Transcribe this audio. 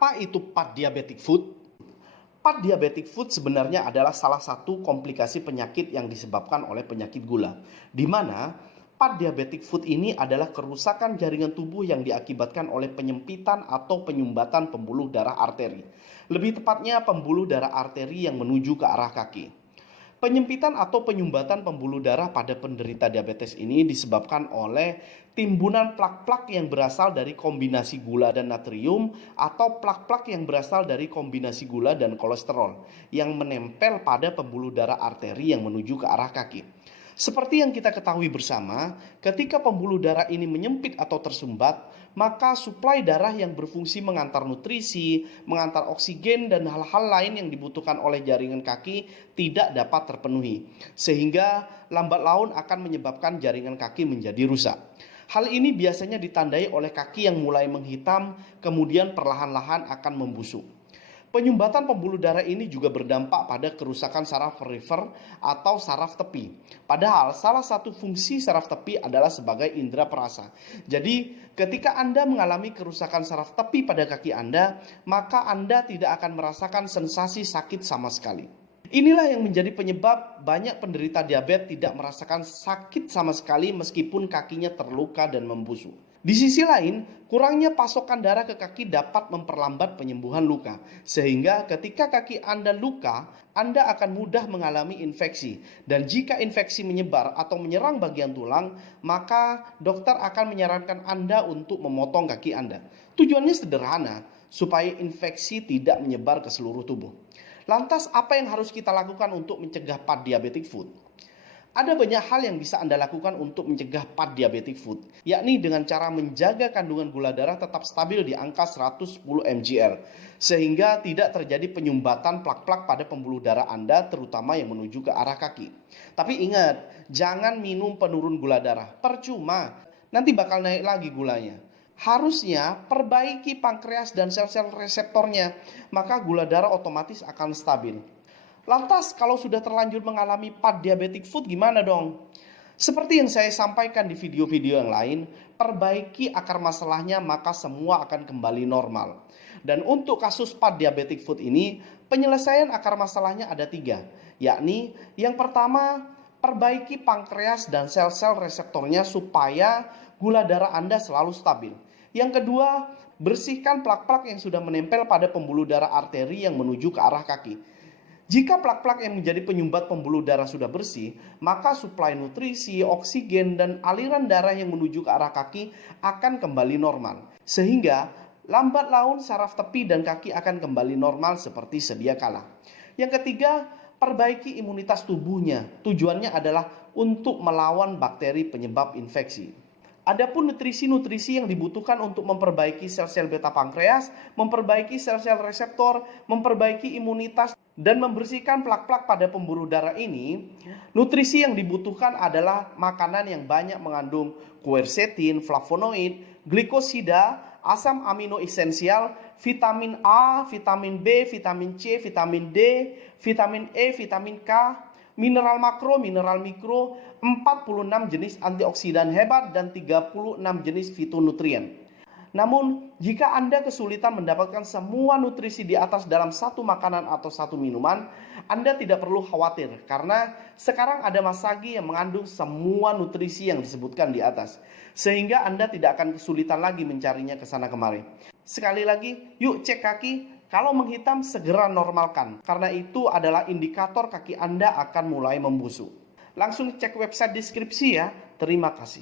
Apa itu PAD diabetic foot? PAD diabetic foot sebenarnya adalah salah satu komplikasi penyakit yang disebabkan oleh penyakit gula, di mana PAD diabetic foot ini adalah kerusakan jaringan tubuh yang diakibatkan oleh penyempitan atau penyumbatan pembuluh darah arteri. Lebih tepatnya pembuluh darah arteri yang menuju ke arah kaki. Penyempitan atau penyumbatan pembuluh darah pada penderita diabetes ini disebabkan oleh timbunan plak-plak yang berasal dari kombinasi gula dan natrium atau plak-plak yang berasal dari kombinasi gula dan kolesterol yang menempel pada pembuluh darah arteri yang menuju ke arah kaki. Seperti yang kita ketahui bersama, ketika pembuluh darah ini menyempit atau tersumbat, maka suplai darah yang berfungsi mengantar nutrisi, mengantar oksigen, dan hal-hal lain yang dibutuhkan oleh jaringan kaki tidak dapat terpenuhi. Sehingga lambat laun akan menyebabkan jaringan kaki menjadi rusak. Hal ini biasanya ditandai oleh kaki yang mulai menghitam, kemudian perlahan-lahan akan membusuk. Penyumbatan pembuluh darah ini juga berdampak pada kerusakan saraf perifer atau saraf tepi. Padahal salah satu fungsi saraf tepi adalah sebagai indera perasa. Jadi ketika Anda mengalami kerusakan saraf tepi pada kaki Anda, maka Anda tidak akan merasakan sensasi sakit sama sekali. Inilah yang menjadi penyebab banyak penderita diabetes tidak merasakan sakit sama sekali meskipun kakinya terluka dan membusuk. Di sisi lain, kurangnya pasokan darah ke kaki dapat memperlambat penyembuhan luka. Sehingga ketika kaki Anda luka, Anda akan mudah mengalami infeksi. Dan jika infeksi menyebar atau menyerang bagian tulang, maka dokter akan menyarankan Anda untuk memotong kaki Anda. Tujuannya sederhana, supaya infeksi tidak menyebar ke seluruh tubuh. Lantas apa yang harus kita lakukan untuk mencegah PAD diabetic foot? Ada banyak hal yang bisa Anda lakukan untuk mencegah PAD diabetic foot, yakni dengan cara menjaga kandungan gula darah tetap stabil di angka 110 mgl, sehingga tidak terjadi penyumbatan plak-plak pada pembuluh darah Anda, terutama yang menuju ke arah kaki. Tapi ingat, jangan minum penurun gula darah, percuma, nanti bakal naik lagi gulanya. Harusnya perbaiki pankreas dan sel-sel reseptornya, maka gula darah otomatis akan stabil. Lantas kalau sudah terlanjur mengalami PAD diabetic foot gimana dong? Seperti yang saya sampaikan di video-video yang lain, perbaiki akar masalahnya maka semua akan kembali normal. Dan untuk kasus PAD diabetic foot ini, penyelesaian akar masalahnya ada 3, yakni yang pertama, perbaiki pankreas dan sel-sel reseptornya supaya gula darah Anda selalu stabil. Yang kedua, bersihkan plak-plak yang sudah menempel pada pembuluh darah arteri yang menuju ke arah kaki. Jika plak-plak yang menjadi penyumbat pembuluh darah sudah bersih, maka suplai nutrisi, oksigen, dan aliran darah yang menuju ke arah kaki akan kembali normal. Sehingga lambat laun saraf tepi dan kaki akan kembali normal seperti sedia kala. Yang ketiga, perbaiki imunitas tubuhnya. Tujuannya adalah untuk melawan bakteri penyebab infeksi. Adapun nutrisi-nutrisi yang dibutuhkan untuk memperbaiki sel-sel beta pankreas, memperbaiki sel-sel reseptor, memperbaiki imunitas, dan membersihkan plak-plak pada pembuluh darah ini, nutrisi yang dibutuhkan adalah makanan yang banyak mengandung quercetin, flavonoid, glikosida, asam amino esensial, vitamin A, vitamin B, vitamin C, vitamin D, vitamin E, vitamin K, mineral makro, mineral mikro, 46 jenis antioksidan hebat, dan 36 jenis fitonutrien. Namun, jika Anda kesulitan mendapatkan semua nutrisi di atas dalam satu makanan atau satu minuman, Anda tidak perlu khawatir karena sekarang ada Masagi yang mengandung semua nutrisi yang disebutkan di atas. Sehingga Anda tidak akan kesulitan lagi mencarinya ke sana kemari. Sekali lagi, yuk cek kaki. Kalau menghitam, segera normalkan, karena itu adalah indikator kaki Anda akan mulai membusuk. Langsung cek website deskripsi ya. Terima kasih.